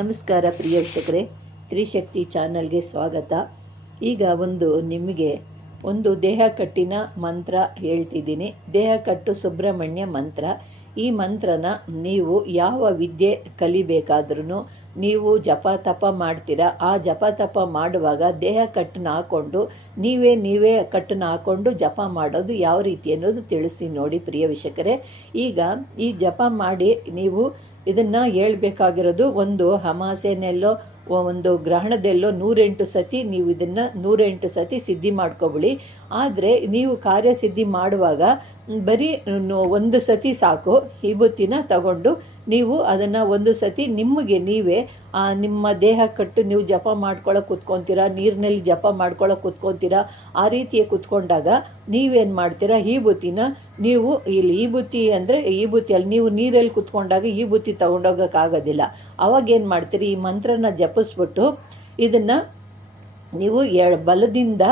ನಮಸ್ಕಾರ ಪ್ರಿಯ ವೀಕ್ಷಕರೇ. ತ್ರಿಶಕ್ತಿ ಚಾನಲ್ಗೆ ಸ್ವಾಗತ. ಈಗ ಒಂದು ನಿಮಗೆ ಒಂದು ದೇಹ ಕಟ್ಟಿನ ಮಂತ್ರ ಹೇಳ್ತಿದ್ದೀನಿ. ದೇಹ ಕಟ್ಟು ಸುಬ್ರಹ್ಮಣ್ಯ ಮಂತ್ರ. ಈ ಮಂತ್ರನ ನೀವು ಯಾವ ವಿದ್ಯೆ ಕಲಿಬೇಕಾದ್ರೂ ನೀವು ಜಪ ತಪ ಮಾಡ್ತೀರಾ? ಆ ಜಪ ತಪ ಮಾಡುವಾಗ ದೇಹ ಕಟ್ಟನ್ನ ಹಾಕ್ಕೊಂಡು ನೀವೇ ನೀವೇ ಕಟ್ಟನ್ನ ಹಾಕ್ಕೊಂಡು ಜಪ ಮಾಡೋದು ಯಾವ ರೀತಿ ಅನ್ನೋದು ತಿಳಿಸಿ ನೋಡಿ ಪ್ರಿಯ ವೀಕ್ಷಕರೇ. ಈಗ ಈ ಜಪ ಮಾಡಿ ನೀವು ಇದನ್ನು ಹೇಳ್ಬೇಕಾಗಿರೋದು ಒಂದು ಹಮಾಸೆನೆಲ್ಲೋ ಒಂದು ಗ್ರಹಣದಲ್ಲೋ ನೂರೆಂಟು ಸತಿ ನೀವು ಇದನ್ನು ನೂರೆಂಟು ಸತಿ ಸಿದ್ಧಿ ಮಾಡ್ಕೊಬಿಡಿ ಆದರೆ ನೀವು ಕಾರ್ಯ ಸಿದ್ಧಿ ಮಾಡುವಾಗ ಬರೀ ಒಂದು ಸತಿ ಸಾಕು. ವಿಭೂತಿನ ತಗೊಂಡು ನೀವು ಅದನ್ನು ಒಂದು ಸತಿ ನಿಮಗೆ ನೀವೇ ನಿಮ್ಮ ದೇಹ ಕಟ್ಟು ನೀವು ಜಪ ಮಾಡ್ಕೊಳ್ಳೋಕೆ ಕೂತ್ಕೊತೀರಾ, ನೀರಿನಲ್ಲಿ ಜಪ ಮಾಡ್ಕೊಳ್ಳೋ ಕೂತ್ಕೊಂತೀರಾ, ಆ ರೀತಿಯ ಕೂತ್ಕೊಂಡಾಗ ನೀವೇನು ಮಾಡ್ತೀರಾ, ಈ ಬುತ್ತಿನ ನೀವು ಇಲ್ಲಿ, ಈ ಬುತ್ತಿ ಅಂದರೆ ಈ ಬುತ್ತಿಯಲ್ಲಿ ನೀವು ನೀರಲ್ಲಿ ಕುತ್ಕೊಂಡಾಗ ಈ ಬುತ್ತಿ ತೊಗೊಂಡೋಗೋಕ್ಕಾಗೋದಿಲ್ಲ. ಅವಾಗೇನು ಮಾಡ್ತೀರಿ, ಈ ಮಂತ್ರನ ಜಪಿಸ್ಬಿಟ್ಟು ಇದನ್ನು ನೀವು ಎ, ಬಲದಿಂದ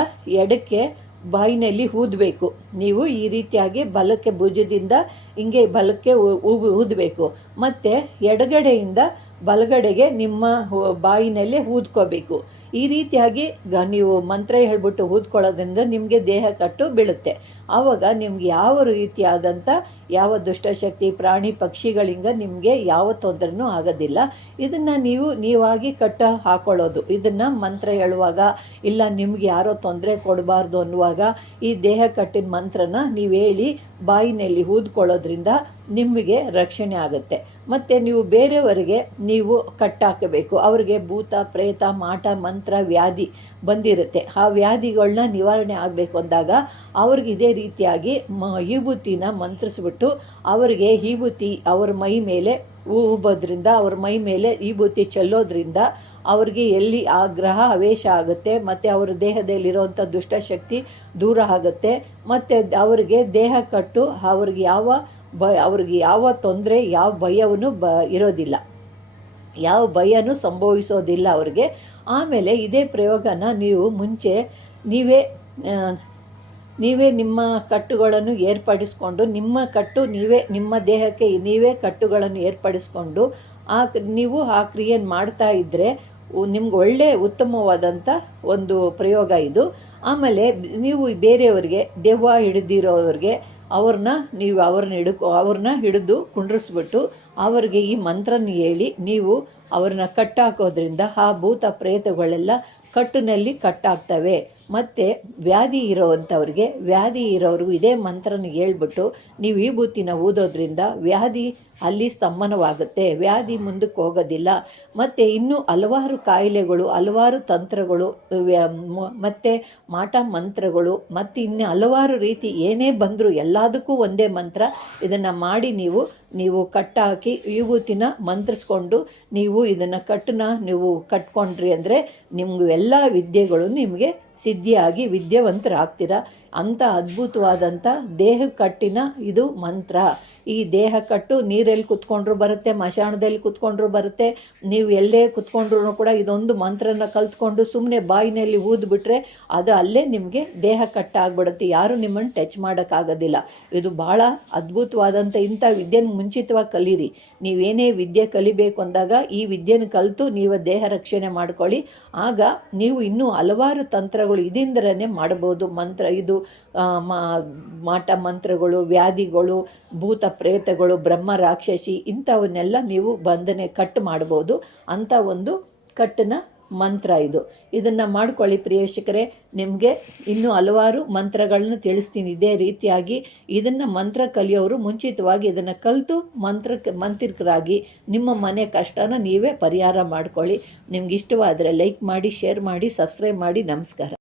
ಎಡಕ್ಕೆ ಬಾಯಿನಲ್ಲಿ ಊದಬೇಕು. ನೀವು ಈ ರೀತಿಯಾಗಿ ಬಲಕ್ಕೆ ಭುಜದಿಂದ ಹಿಂಗೆ ಬಲಕ್ಕೆ ಊದಬೇಕು. ಮತ್ತು ಎಡಗಡೆಯಿಂದ ಬಲಗಡೆಗೆ ನಿಮ್ಮ ಬಾಯಿನಲ್ಲಿ ಊದ್ಕೋಬೇಕು. ಈ ರೀತಿಯಾಗಿ ಗ, ನೀವು ಮಂತ್ರ ಹೇಳ್ಬಿಟ್ಟು ಊದ್ಕೊಳ್ಳೋದ್ರಿಂದ ನಿಮಗೆ ದೇಹ ಕಟ್ಟು ಬೀಳುತ್ತೆ. ಆವಾಗ ನಿಮ್ಗೆ ಯಾವ ರೀತಿಯಾದಂಥ ಯಾವ ದುಷ್ಟಶಕ್ತಿ, ಪ್ರಾಣಿ, ಪಕ್ಷಿಗಳಿಂದ ನಿಮಗೆ ಯಾವ ತೊಂದರೆನೂ ಆಗೋದಿಲ್ಲ. ಇದನ್ನು ನೀವು, ನೀವಾಗಿ ಕಟ್ಟ ಹಾಕೊಳ್ಳೋದು. ಇದನ್ನು ಮಂತ್ರ ಹೇಳುವಾಗ, ಇಲ್ಲ ನಿಮ್ಗೆ ಯಾರೋ ತೊಂದರೆ ಕೊಡಬಾರ್ದು ಅನ್ನುವಾಗ ಈ ದೇಹ ಕಟ್ಟಿನ ಮಂತ್ರನ ನೀವು ಹೇಳಿ ಬಾಯಿನಲ್ಲಿ ಊದ್ಕೊಳ್ಳೋದ್ರಿಂದ ನಿಮಗೆ ರಕ್ಷಣೆ ಆಗುತ್ತೆ. ಮತ್ತು ನೀವು ಬೇರೆಯವರಿಗೆ ನೀವು ಕಟ್ಟಾಕಬೇಕು. ಅವರಿಗೆ ಭೂತ, ಪ್ರೇತ, ಮಾಟ, ಮಂತ್ರ ವ್ಯಾಧಿ ಬಂದಿರುತ್ತೆ. ಆ ವ್ಯಾಧಿಗಳನ್ನ ನಿವಾರಣೆ ಆಗಬೇಕು ಅಂದಾಗ ಅವ್ರಿಗೆ ಇದೇ ರೀತಿಯಾಗಿ ಮ ವಿಭೂತಿನ ಮಂತ್ರಿಸ್ಬಿಟ್ಟು ಅವರಿಗೆ ಈಭೂತಿ ಅವ್ರ ಮೈ ಮೇಲೆ ಊಬೋದ್ರಿಂದ ಅವ್ರ ಮೈ ಮೇಲೆ ವಿಭೂತಿ ಚೆಲ್ಲೋದ್ರಿಂದ ಅವ್ರಿಗೆ ಎಲ್ಲಿ ಆ ಗ್ರಹ ಅವೇಶ ಆಗುತ್ತೆ, ಮತ್ತು ಅವರ ದೇಹದಲ್ಲಿರುವಂಥ ದುಷ್ಟಶಕ್ತಿ ದೂರ ಆಗುತ್ತೆ, ಮತ್ತು ಅವರಿಗೆ ದೇಹ ಕಟ್ಟು, ಅವ್ರಿಗೆ ಯಾವ ಬ, ಅವ್ರಿಗೆ ಯಾವ ತೊಂದರೆ, ಯಾವ ಭಯವನ್ನು ಬ, ಇರೋದಿಲ್ಲ. ಯಾವ ಭಯನೂ ಸಂಭವಿಸೋದಿಲ್ಲ ಅವ್ರಿಗೆ. ಆಮೇಲೆ ಇದೇ ಪ್ರಯೋಗನ ನೀವು ಮುಂಚೆ ನೀವೇ ನೀವೇ ನಿಮ್ಮ ಕಟ್ಟುಗಳನ್ನು ಏರ್ಪಡಿಸ್ಕೊಂಡು, ನಿಮ್ಮ ಕಟ್ಟು ನೀವೇ, ನಿಮ್ಮ ದೇಹಕ್ಕೆ ನೀವೇ ಕಟ್ಟುಗಳನ್ನು ಏರ್ಪಡಿಸ್ಕೊಂಡು, ಆ ನೀವು ಆ ಕ್ರಿಯೆಯನ್ನು ಮಾಡ್ತಾ ಇದ್ದರೆ ನಿಮ್ಗೆ ಒಳ್ಳೆ ಉತ್ತಮವಾದಂಥ ಒಂದು ಪ್ರಯೋಗ ಇದು. ಆಮೇಲೆ ನೀವು ಬೇರೆಯವ್ರಿಗೆ, ದೆವ್ವ ಹಿಡಿದಿರೋರಿಗೆ ಅವ್ರನ್ನ ನೀವು ಅವ್ರನ್ನ ಹಿಡ್ಕೊ, ಅವ್ರನ್ನ ಹಿಡಿದು ಕುಂಡ್ರಿಸ್ಬಿಟ್ಟು ಅವರಿಗೆ ಈ ಮಂತ್ರನ ಹೇಳಿ ನೀವು ಅವ್ರನ್ನ ಕಟ್ಟಾಕೋದ್ರಿಂದ ಆ ಭೂತ ಪ್ರೇತಗಳೆಲ್ಲ ಕಟ್ಟಿನಲ್ಲಿ ಕಟ್ಟಾಗ್ತವೆ. ಮತ್ತು ವ್ಯಾಧಿ ಇರೋವಂಥವ್ರಿಗೆ ವ್ಯಾಧಿ ಇರೋರಿಗೂ ಇದೇ ಮಂತ್ರನ ಹೇಳ್ಬಿಟ್ಟು ನೀವು ಈ ಬೂತಿನ ಊದೋದ್ರಿಂದ ವ್ಯಾಧಿ ಅಲ್ಲಿ ಸ್ತಂಭನವಾಗುತ್ತೆ, ವ್ಯಾಧಿ ಮುಂದಕ್ಕೆ ಹೋಗೋದಿಲ್ಲ. ಮತ್ತು ಇನ್ನೂ ಹಲವಾರು ಕಾಯಿಲೆಗಳು, ಹಲವಾರು ತಂತ್ರಗಳು ಮತ್ತು ಮಾಟ ಮಂತ್ರಗಳು, ಮತ್ತು ಇನ್ನು ಹಲವಾರು ರೀತಿ ಏನೇ ಬಂದರೂ ಎಲ್ಲದಕ್ಕೂ ಒಂದೇ ಮಂತ್ರ. ಇದನ್ನು ಮಾಡಿ ನೀವು ನೀವು ಕಟ್ಟಾಕಿ ವಿಭೂತಿನ ಮಂತ್ರಿಸ್ಕೊಂಡು ನೀವು ಇದನ್ನು ಕಟ್ಟನ ನೀವು ಕಟ್ಕೊಂಡ್ರಿ ಅಂದರೆ ನಿಮ್ಗೆ ಎಲ್ಲ ವಿದ್ಯೆಗಳು ನಿಮಗೆ ಸಿದ್ಧಿಯಾಗಿ ವಿದ್ಯಾವಂತರಾಗ್ತೀರ? ಅಂಥ ಅದ್ಭುತವಾದಂಥ ದೇಹ ಕಟ್ಟಿನ ಇದು ಮಂತ್ರ. ಈ ದೇಹ ಕಟ್ಟು ನೀರಲ್ಲಿ ಕುತ್ಕೊಂಡ್ರು ಬರುತ್ತೆ ಮಶಾಣದಲ್ಲಿ ಕುತ್ಕೊಂಡ್ರು ಬರುತ್ತೆ. ನೀವು ಎಲ್ಲೇ ಕುತ್ಕೊಂಡ್ರು ಕೂಡ ಇದೊಂದು ಮಂತ್ರನ ಕಲ್ತ್ಕೊಂಡು ಸುಮ್ಮನೆ ಬಾಯಿನಲ್ಲಿ ಊದ್ಬಿಟ್ರೆ ಅದು ಅಲ್ಲೇ ನಿಮಗೆ ದೇಹ ಕಟ್ಟಾಗ್ಬಿಡುತ್ತೆ ಯಾರು ನಿಮ್ಮನ್ನು ಟಚ್ ಮಾಡೋಕ್ಕಾಗೋದಿಲ್ಲ. ಇದು ಭಾಳ ಅದ್ಭುತವಾದಂಥ ಇಂಥ ವಿದ್ಯೆನ ಮುಂಚಿತವಾಗಿ ಕಲೀರಿ. ನೀವೇನೇ ವಿದ್ಯೆ ಕಲಿಬೇಕು ಅಂದಾಗ ಈ ವಿದ್ಯೆನ ಕಲಿತು ನೀವು ದೇಹ ರಕ್ಷಣೆ ಮಾಡ್ಕೊಳ್ಳಿ. ಆಗ ನೀವು ಇನ್ನೂ ಹಲವಾರು ತಂತ್ರಗಳು ಇದರಿಂದಲೇ ಮಾಡ್ಬೋದು. ಮಂತ್ರ ಇದು ಮಾಟ ಮಂತ್ರಗಳು, ವ್ಯಾಧಿಗಳು, ಭೂತ ಪ್ರೇತಗಳು, ಬ್ರಹ್ಮ ರಾಕ್ಷಸಿ ಇಂಥವನ್ನೆಲ್ಲ ನೀವು ಬಂಧನೆ ಕಟ್ ಮಾಡ್ಬೋದು. ಅಂಥ ಒಂದು ಕಟ್ಟನ ಮಂತ್ರ ಇದು. ಇದನ್ನು ಮಾಡ್ಕೊಳ್ಳಿ ಪ್ರಿಯೇಕ್ಷಕರೇ ನಿಮಗೆ ಇನ್ನೂ ಹಲವಾರು ಮಂತ್ರಗಳನ್ನ ತಿಳಿಸ್ತೀನಿ. ಇದೇ ರೀತಿಯಾಗಿ ಇದನ್ನು ಮಂತ್ರ ಕಲಿಯೋರು ಮುಂಚಿತವಾಗಿ ಇದನ್ನು ಕಲಿತು ಮಂತ್ರಕ್ಕೆ ಮಂತ್ರಿಕರಾಗಿ ನಿಮ್ಮ ಮನೆ ಕಷ್ಟನ ನೀವೇ ಪರಿಹಾರ ಮಾಡ್ಕೊಳ್ಳಿ. ನಿಮ್ಗೆ ಇಷ್ಟವಾದರೆ ಲೈಕ್ ಮಾಡಿ, ಶೇರ್ ಮಾಡಿ, ಸಬ್ಸ್ಕ್ರೈಬ್ ಮಾಡಿ. ನಮಸ್ಕಾರ.